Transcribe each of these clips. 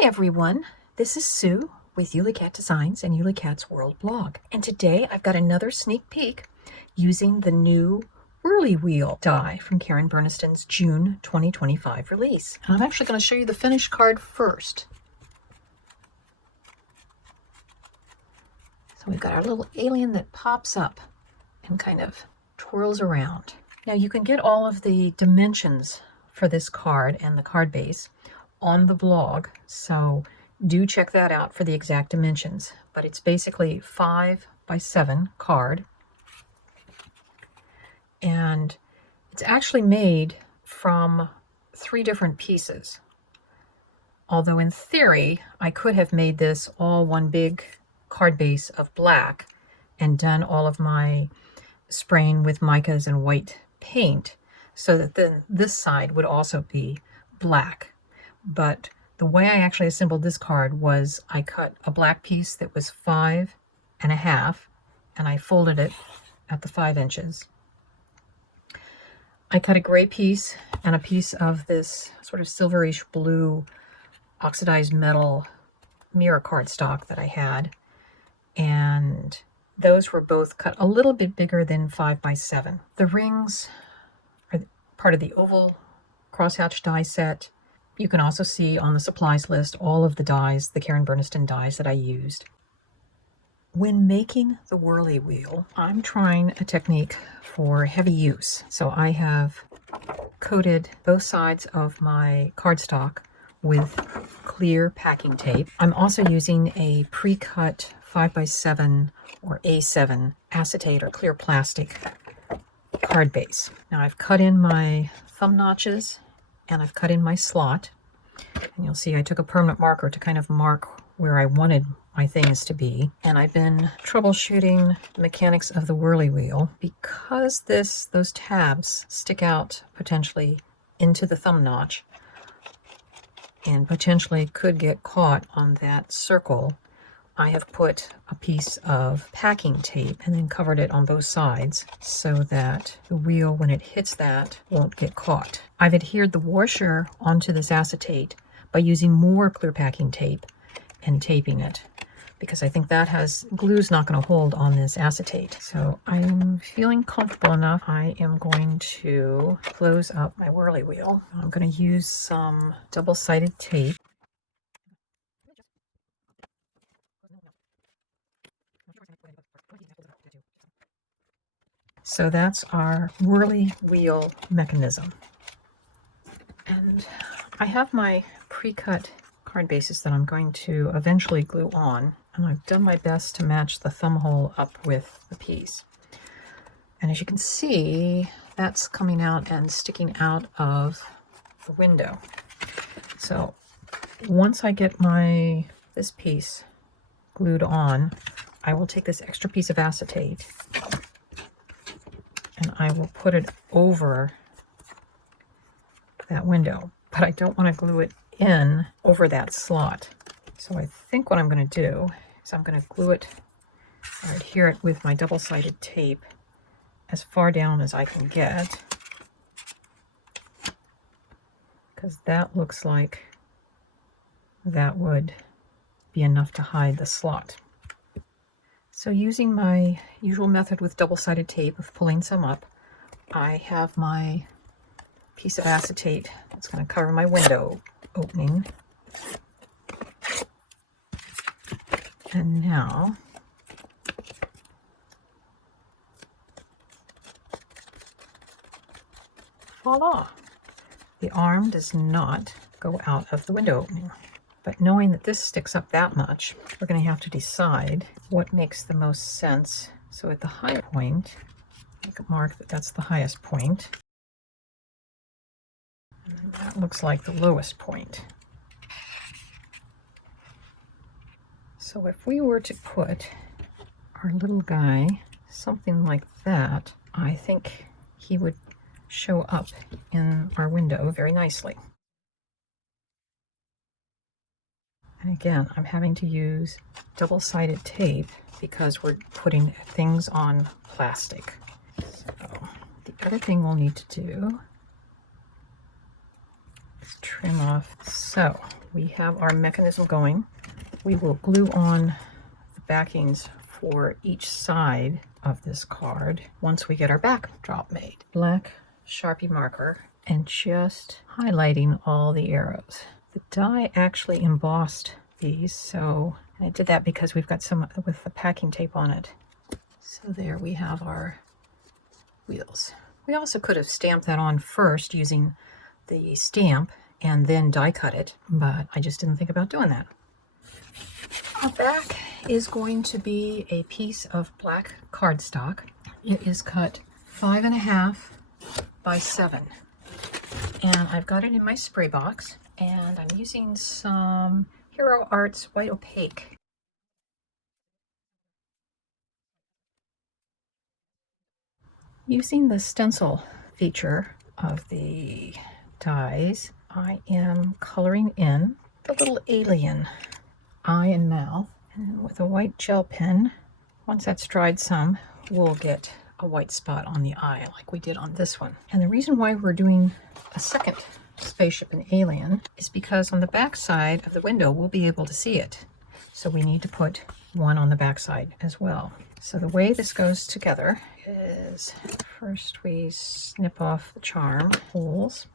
Hi everyone, this is Sue with Ully Cat Designs and Ully Cat's World blog. And today I've got another sneak peek using the new Whirly Wheel die from Karen Burniston's June 2025 release. And I'm actually going to show you the finished card first. So we've got our little alien that pops up and kind of twirls around. Now you can get all of the dimensions for this card and the card base on the blog, so do check that out for the exact dimensions. But it's basically 5x7 card, and it's actually made from 3 different pieces. Although in theory, I could have made this all one big card base of black and done all of my spraying with micas and white paint so that then this side would also be black. But the way I actually assembled this card was I cut a black piece that was 5.5 and I folded it at the 5 inches. I cut a gray piece and a piece of this sort of silverish blue oxidized metal mirror cardstock that I had, and those were both cut a little bit bigger than 5x7. The rings are part of the oval crosshatch die set. You can also see on the supplies list all of the dies, the Karen Burniston dies that I used. When making the Whirly Wheel, I'm trying a technique for heavy use. So I have coated both sides of my cardstock with clear packing tape. I'm also using a pre-cut 5x7 or A7 acetate or clear plastic card base. Now I've cut in my thumb notches and I've cut in my slot, and you'll see I took a permanent marker to kind of mark where I wanted my things to be. And I've been troubleshooting the mechanics of the Whirly Wheel because those tabs stick out potentially into the thumb notch and potentially could get caught on that circle. I have put a piece of packing tape and then covered it on both sides so that the wheel, when it hits that, won't get caught. I've adhered the washer onto this acetate by using more clear packing tape and taping it, because I think that glue's not going to hold on this acetate. So I'm feeling comfortable enough. I am going to close up my Whirly Wheel. I'm going to use some double-sided tape. So that's our Whirly Wheel mechanism. And I have my pre-cut card bases that I'm going to eventually glue on, and I've done my best to match the thumb hole up with the piece. And as you can see, that's coming out and sticking out of the window. So once I get this piece glued on, I will take this extra piece of acetate and I will put it over that window, but I don't want to glue it in over that slot. So I think what I'm going to do is I'm going to glue it or adhere it with my double-sided tape as far down as I can get, because that looks like that would be enough to hide the slot. So using my usual method with double-sided tape of pulling some up, I have my piece of acetate that's going to cover my window opening. And now voila! The arm does not go out of the window opening. But knowing that this sticks up that much, we're going to have to decide what makes the most sense. So at the high point, make a mark that that's the highest point. And that looks like the lowest point. So if we were to put our little guy something like that, I think he would show up in our window very nicely. And again, I'm having to use double-sided tape because we're putting things on plastic. So the other thing we'll need to do Let's trim off. So we have our mechanism going. We will glue on the backings for each side of this card once we get our backdrop made. Black Sharpie marker and just highlighting all the arrows. The die actually embossed these, so I did that because we've got some with the packing tape on it. So there we have our wheels. We also could have stamped that on first using the stamp and then die cut it, but I just didn't think about doing that. Our back is going to be a piece of black cardstock. It is cut 5.5 by 7. And I've got it in my spray box, and I'm using some Hero Arts White Opaque. Using the stencil feature of the dies, I am coloring in the little alien eye and mouth. And with a white gel pen, once that's dried some, we'll get a white spot on the eye like we did on this one. And the reason why we're doing a second spaceship and alien is because on the back side of the window, we'll be able to see it. So we need to put one on the back side as well. So the way this goes together is first we snip off the charm holes.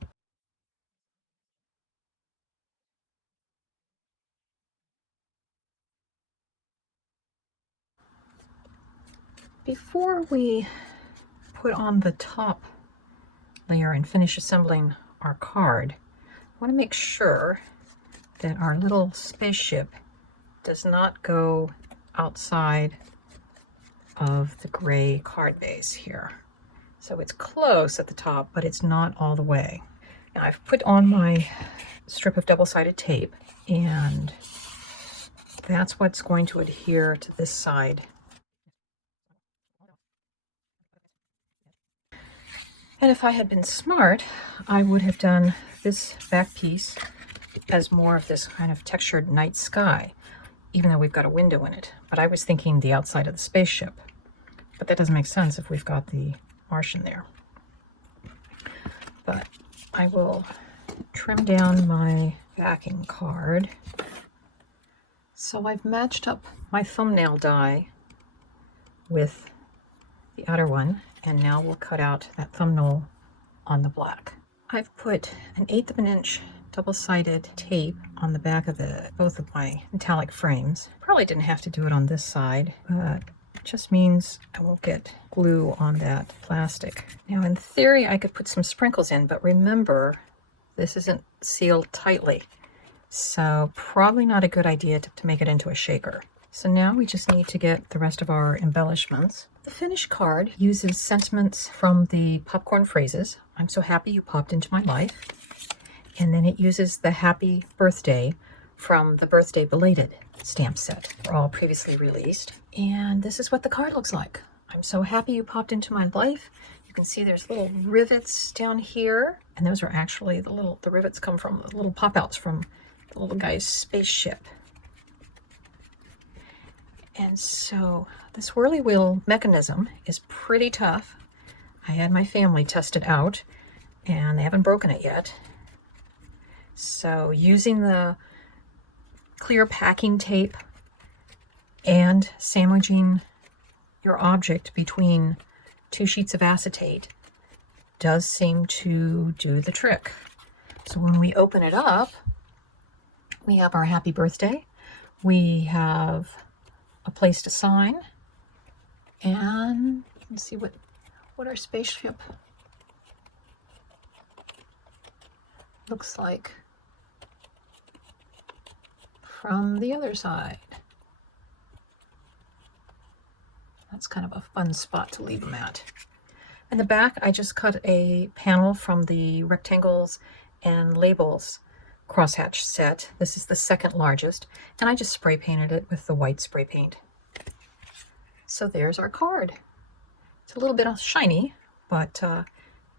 Before we put on the top layer and finish assembling our card, I want to make sure that our little spaceship does not go outside of the gray card base here. So it's close at the top, but it's not all the way. Now I've put on my strip of double-sided tape, and that's what's going to adhere to this side. And if I had been smart, I would have done this back piece as more of this kind of textured night sky, even though we've got a window in it. But I was thinking the outside of the spaceship. But that doesn't make sense if we've got the Martian there. But I will trim down my backing card. So I've matched up my thumbnail die with the outer one, and now we'll cut out that thumbnail on the black. I've put an 1/8 of an inch double-sided tape on the back of both of my metallic frames. Probably didn't have to do it on this side, but it just means I won't get glue on that plastic. Now in theory I could put some sprinkles in, but remember this isn't sealed tightly, so probably not a good idea to make it into a shaker. So now we just need to get the rest of our embellishments. The finished card uses sentiments from the popcorn phrases. I'm so happy you popped into my life. And then it uses the happy birthday from the birthday belated stamp set. They're all previously released. And this is what the card looks like. I'm so happy you popped into my life. You can see there's little rivets down here. And those are actually the rivets come from the little pop-outs from the little guy's spaceship. And so this whirly wheel mechanism is pretty tough. I had my family test it out and they haven't broken it yet. So using the clear packing tape and sandwiching your object between 2 sheets of acetate does seem to do the trick. So when we open it up, we have our happy birthday. We have a place to sign, and you can see what our spaceship looks like from the other side. That's kind of a fun spot to leave them at. In the back, I just cut a panel from the rectangles and labels crosshatch set. This is the second largest, and I just spray painted it with the white spray paint. So there's our card. It's a little bit shiny, but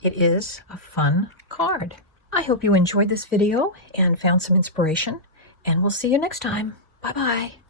it is a fun card. I hope you enjoyed this video and found some inspiration, and we'll see you next time. Bye-bye.